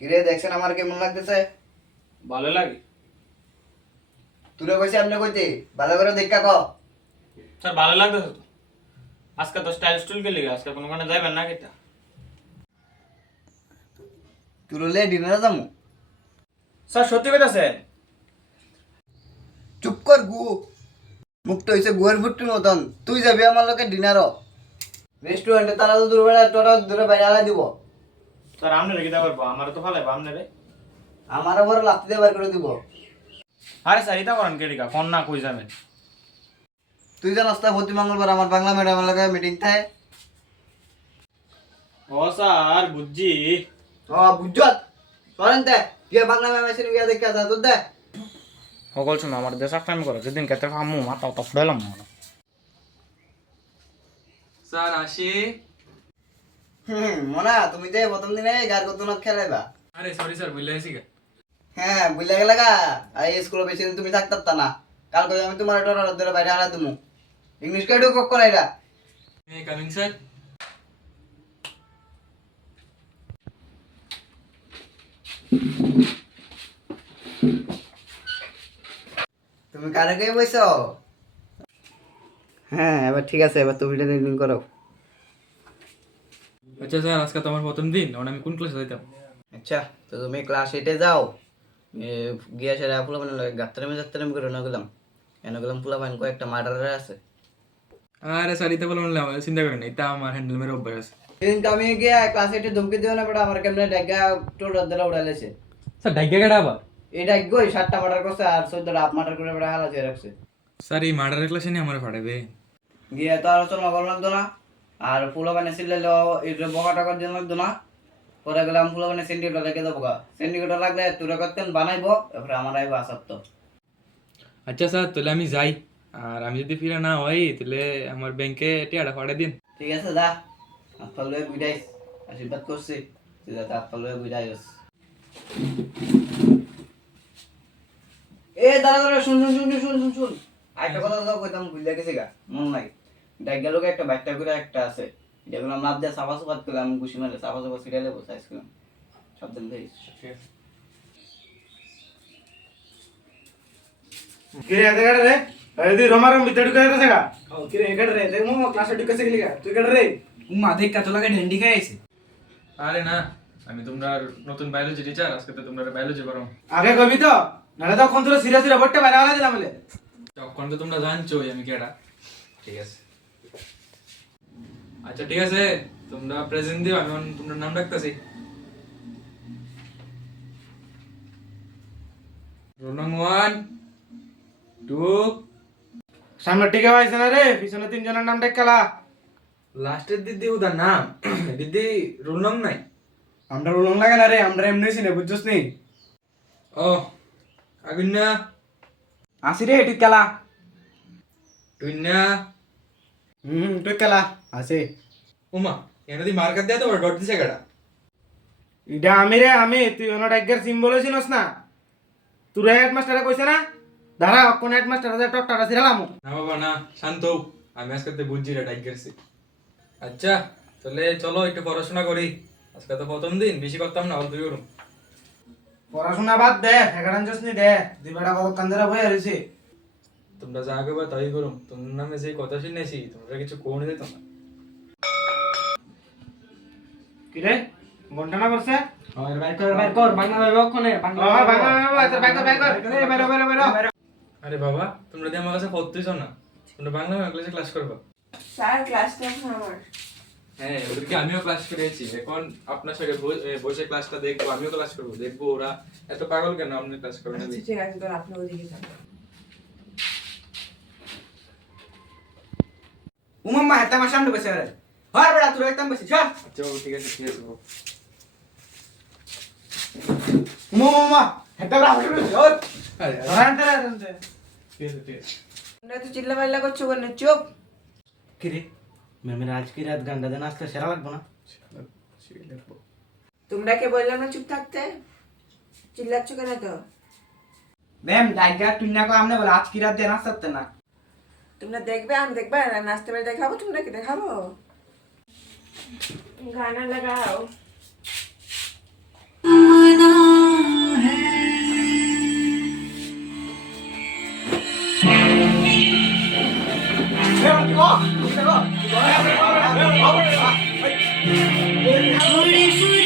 কিরে দেখছেন আমার কেমন লাগতেছে? ভালো লাগে। তুলে কইছে আপনি কইতে ভালো করে দেখা ক স্যার ভালো লাগতেছে তো। আজকে তো স্টাইল স্টুল কে লিগে আজকে কোনো যাইবেন না কিতা তুললে ডিনারে যামু? স্যার সত্যি কইতাছেন চুপ কর গু। মুক্ত হইছে গুয়ের ফুটটির মতন। তুই যাবি আমার লোকে ডিনারও। রেস্টুরেন্টে তারা তো দূরবেলা টোটা দূরে বাইরে আলাই দিব। স্যার আমনে রেখে দেওয়ার পারব আমার তো ফালাইবো আমনে রে আমারও বড় লাত্তি দিয়ে করে দিব। আরে স্যার এটা করেন কেডিকা কোন না কই যাবেন? তুই জানাস তা প্রতি মঙ্গলবার আমার বাংলা মিটিং থাকে। ও স্যার বুঝছি। ও করেন তে। গিয়ে বাংলা ম্যাম এসে গিয়ে দেখে আসা তোর দে। সকল সময় আমার দেশ টাইম করে। যেদিন খেতে ফামু মাথা তো ফুটাইলাম না। স্যার আসি। হুম মনা তুমি যে প্রথম দিনে গার কত না খেলাইবা? আরে সরি স্যার ভুলে গেছি গা। হ্যাঁ বুঝলে গেলে গা। এই স্কুলে বেশি দিন তুমি থাকতে না। কালকে আমি তোমার টোটা ধরে বাইরে তুমি ইংলিশ কে ঢুক কামিং স্যার তুমি কারে কে বইছো? হ্যাঁ এবার ঠিক আছে এবার তুমি রিডিং করো। আচ্ছা স্যার আজকে তোমার প্রথম দিন এখন আমি কোন ক্লাসে যাইতাম? আচ্ছা তো তুমি ক্লাস এইটে যাও গিয়া সেরা ফুলা মানে গাত্তারামি গাত্তারামি করে না গেলাম। এনে গেলাম ফুলা পাইন কয়েকটা মার্ডার আছে। আরে স্যার এটা বললাম না চিন্তা করেন এটা আমার হ্যান্ডেল মেরে অভ্যাস আছে। সেদিন আমি গিয়া ক্লাস এইটে ধমকি দিও না বেটা আমার কেমনে ডাকা টোটাল দিলা উড়াইলেছে স্যার ডাইগা কেডা আবার? এটা গই সাতটা মার্ডার করছে আর চোদ্দটা আপ মার্ডার করে বেটা হালা চেয়ে রাখছে। স্যার এই মার্ডারের ক্লাসে নিয়ে আমার ফাটাবে গিয়ে তো আলোচনা করা লাগতো না। আর ফুলা পানি ছিল এটা বকা টাকার জন্য লাগতো না? পরে গেলাম ফুলা পানি সেন্টিকেটার রেখে দেবো গা। সেন্টিকেটার লাগলে তুই করতেন বানাইবো এরপরে আমার আইবো আসার তো আচ্ছা স্যার তাহলে আমি যাই। আর আমি যদি ফিরে না হই তাহলে আমার ব্যাংকে টিয়াটা ফাটাই দিন। ঠিক আছে যা। আফাল লয়ে বুঝাইস আশীর্বাদ করছি। তুই যাতে আফাল লয়ে বুঝাইস এ দাঁড়া দাঁড়া শুন শুন শুন শুন শুন শুন। কথা তো কইতাম ভুলে গেছি গা। মন নাই। ডাইগা লোকে একটা বাচ্চা করে একটা আছে। যেগুলো লাভ দিয়ে সাফা সুপাত করলাম ঘুষি মারে সাফা সুপা সিরিয়ালে বসে আইসক্রিম সব দিন খাইস কিরে এতে কাটে রে? এই তুই রমারম ভিতরে ঢুকে যেতেছে গা। কিরে একাড রে? দেখ মো ক্লাসে ঢুকে শিখলি গা তুই একাড রে? উমা দেখ কাতো লাগে ঢেন্ডি আরে না আমি তোমরা নতুন বায়োলজি টিচার আজকে তো তোমরা বায়োলজি করো আগে কবি তো নাহলে তো কোন তোর সিরিয়াস রিপোর্টটা বাইরে আলা দিলাম বলে। তখন তো তোমরা জানছোই আমি কেডা। ঠিক আছে। আচ্ছা ঠিক আছে। তোমরা প্রেজেন্ট দিও আমি তোমরা নাম রাখতেছি। Roll one two. সামনে টিকে পাইছে না রে? পিছনে তিনজনের নাম দেখ খেলা। লাস্টের দিদি উদার নাম? দিদি রোল নাই? আমরা রুলং লাগে না রে আমরা এমনি ছিল বুঝছস নি? ও আগুন্না। আসি রে তুই খেলা। টুইন্না। হুম তুই খেলা আসি উমা এনে দি মার্কার দেয়া তো ডট দিছে কেডা আমি রে আমি তুই ওনার একবার সিম্বল ছিলস না। তোর হেডমাস্টারে কইছে না? দাঁড়া কোন হেডমাস্টার আছে? টকটাটা ছিলাম না বাবা না শান্ত হও। আমি আজকে তো বুঝছি রে গেছি আচ্ছা তাহলে চলো একটু পড়াশোনা করি। আজকে তো প্রথম দিন বেশি করতাম না অল্প করুন পড়াশোনা বাদ দে এগারান জস নি দে। দুই বেটা কত কান্দরা বই রইছে তোমরা যা করবে তাই করুম। তোমার নামে যে কথা শুনেছি তোমরা কিছু কোন দিত না কি রে? করছে? বাইর কর। বাইর কর বাংলা ভাবে ওখানে বাংলা বাবা বাবা বাবা বাইকর বাইকর এ বাইরে বাইরে বাইরে আরে বাবা তোমরা দিয়ে আমার কাছে পড়তেছ না? তোমরা বাংলা ক্লাসে ক্লাস করবা। স্যার ক্লাসটা আমার। হ্যাঁ ওদেরকে আমিও ক্লাস করেছি। এখন আপনার এ, বসে ক্লাসটা দেখব আমিও ক্লাস করব। দেখব ওরা এত পাগল কেন? আপনি ক্লাস করবেন আচ্ছা ঠিক আছে আপনি ওদিকে যান উমা মা হেতা আমার সামনে বসে রে হয় বেটা তুই একদম বসে চল আচ্ছা বাবু ঠিক আছে ঠিক আছে বাবু মো মো মা হেটা বড় হাসি রইছে ওর রানতে রানতে ঠিক আছে ঠিক আছে তোমরা তো চিল্লা পাল্লা করছ কেন চুপ কি রে ম্যামের আজ কি রাত গান্ডা দেন আসলে সেরা লাগবো না তোমরা কে বললাম না চুপ থাকতে চিল্লাচ্ছ কেন তো ম্যাম ডাইগা তুই না কো আমনে বলে আজ কি রাত দেন আসতে না তোমরা দেখবে আমি দেখবা নাচতে পারে দেখাবো তোমরা কি দেখাবো গানা লাগাও Oh,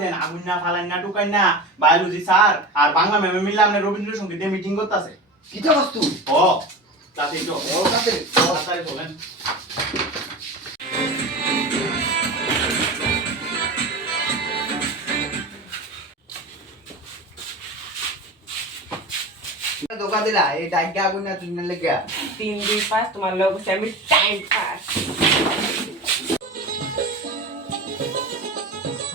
দেন আগুন না ফালান না ঢুকাই না। বায়োলজি স্যার আর বাংলা ম্যামে মিললে আপনি রবীন্দ্রসঙ্গীত দিয়ে মিটিং করতেছে। কিটা বস্তু? ও তাতে তো। ও কাছে তাড়াতাড়ি চলেন ধোকা দিলা এই ডাইগা আগুন না তুমি লেগে তিন দুই পাঁচ তোমার লোক আমি টাইম পাস